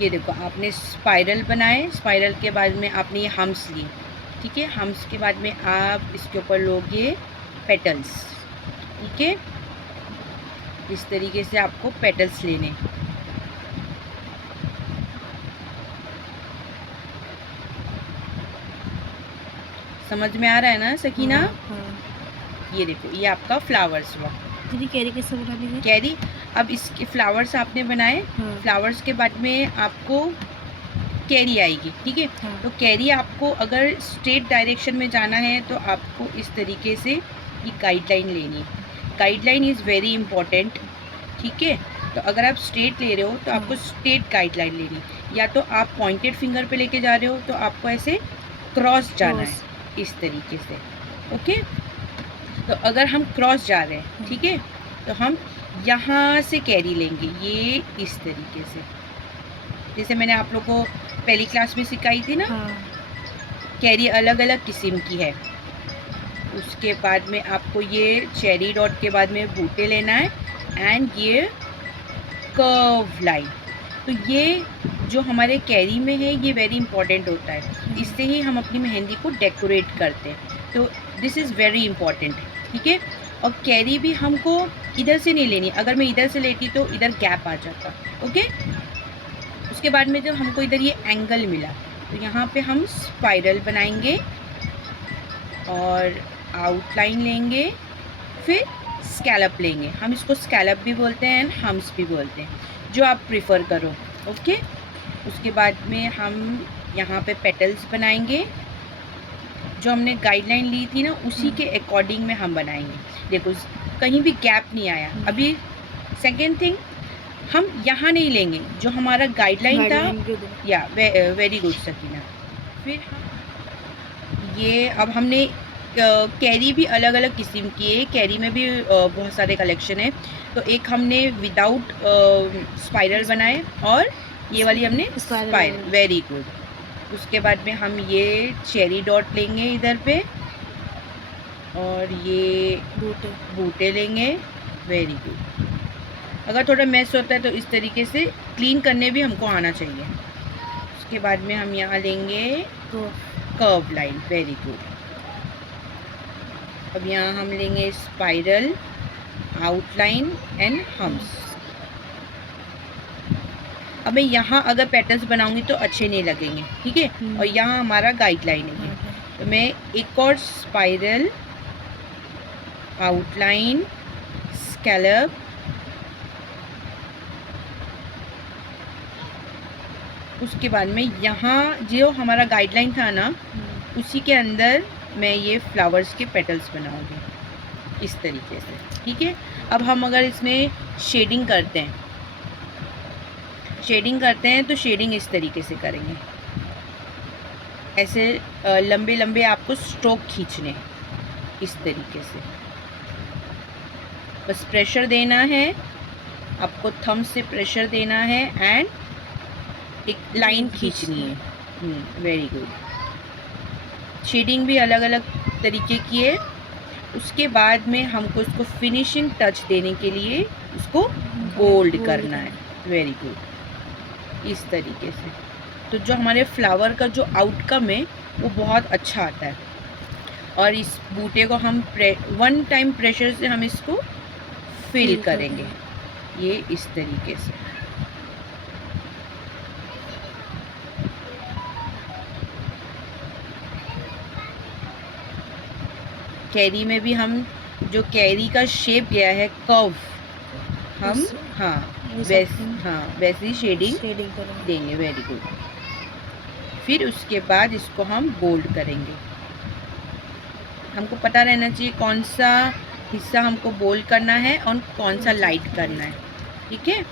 ये देखो आपने स्पाइरल बनाए, स्पाइरल के बाद में आपने ये हम्स लिए, ठीक है। हम्स के बाद में आप इसके ऊपर लोगे पेटल्स, ठीक है। इस तरीके से आपको पेटल्स लेने। समझ में आ रहा है ना सकीना? ये देखो ये आपका फ्लावर्स हुआ। दीदी कैरी कैसे बनानी है? कैरी, अब इसके फ्लावर्स आपने बनाए, फ्लावर्स के बाद में आपको कैरी आएगी, ठीक है। तो कैरी आपको अगर स्ट्रेट डायरेक्शन में जाना है तो आपको इस तरीके से ये गाइडलाइन लेनी है। गाइडलाइन इज़ वेरी इंपॉर्टेंट, ठीक है। तो अगर आप स्ट्रेट ले रहे हो तो आपको स्ट्रेट गाइडलाइन लेनी, या तो आप पॉइंटेड फिंगर पे लेके जा रहे हो तो आपको ऐसे क्रॉस जाना है इस तरीके से, ओके। तो अगर हम क्रॉस जा रहे हैं, ठीक है, तो हम यहाँ से कैरी लेंगे, ये इस तरीके से, जैसे मैंने आप लोग को पहली क्लास में सिखाई थी ना। कैरी अलग अलग किस्म की है। उसके बाद में आपको ये चेरी डॉट के बाद में बूटे लेना है, एंड ये कर्व लाइन। तो ये जो हमारे कैरी में है ये वेरी इंपॉर्टेंट होता है, इससे ही हम अपनी मेहंदी को डेकोरेट करते हैं। तो दिस इज़ वेरी इंपॉर्टेंट, ठीक है। और कैरी भी हमको इधर से नहीं लेनी, अगर मैं इधर से लेती तो इधर गैप आ जाता, ओके। उसके बाद में जब हमको इधर ये एंगल मिला तो यहाँ पे हम स्पाइरल बनाएंगे और आउटलाइन लेंगे, फिर स्कैलप लेंगे। हम इसको स्कैलप भी बोलते हैं एंड हम्स भी बोलते हैं, जो आप प्रिफर करो, ओके। उसके बाद में हम यहाँ पे पेटल्स बनाएंगे, जो हमने गाइडलाइन ली थी ना उसी के अकॉर्डिंग में हम बनाएंगे। देखो कहीं भी गैप नहीं आया। अभी सेकेंड थिंग, हम यहाँ नहीं लेंगे, जो हमारा गाइडलाइन था, या वेरी गुड सकीना। फिर हम ये, अब हमने कैरी भी अलग अलग किस्म की है, कैरी में भी बहुत सारे कलेक्शन है। तो एक हमने विदाउट स्पाइरल बनाए और ये वाली हमने स्पाइरल, वेरी गुड। उसके बाद में हम ये चेरी डॉट लेंगे इधर पे, और ये बूटे लेंगे, वेरी गुड। अगर थोड़ा मैस होता है तो इस तरीके से क्लीन करने भी हमको आना चाहिए। उसके बाद में हम यहाँ लेंगे कर्व लाइन, वेरी गुड। अब यहाँ हम लेंगे स्पाइरल, आउटलाइन एंड हम्स। अब मैं यहाँ अगर पैटर्न्स बनाऊंगी तो अच्छे नहीं लगेंगे, ठीक है। और यहाँ हमारा गाइडलाइन है, तो मैं एक और स्पाइरल, आउटलाइन, स्कैलप, उसके बाद में यहाँ जो हमारा गाइडलाइन था ना उसी के अंदर मैं ये फ्लावर्स के पेटल्स बनाऊंगी इस तरीके से, ठीक है। अब हम अगर इसमें शेडिंग करते हैं, तो शेडिंग इस तरीके से करेंगे, ऐसे लंबे लंबे आपको स्ट्रोक खींचने इस तरीके से, बस प्रेशर देना है आपको, थंब से प्रेशर देना है एंड एक लाइन खींचनी है, वेरी गुड। शेडिंग भी अलग अलग तरीके की है। उसके बाद में हमको इसको फिनिशिंग टच देने के लिए इसको गोल्ड करना है, वेरी गुड, इस तरीके से। तो जो हमारे फ्लावर का जो आउटकम है वो बहुत अच्छा आता है। और इस बूटे को हम वन टाइम प्रेशर से हम इसको फिल करेंगे, ये इस तरीके से। कैरी में भी हम जो कैरी का शेप गया है कर्व, हम वैसी शेडिंग देंगे, वेरी गुड। फिर उसके बाद इसको हम बोल्ड करेंगे। हमको पता रहना चाहिए कौन सा हिस्सा हमको बोल्ड करना है और कौन सा लाइट करना है, ठीक है।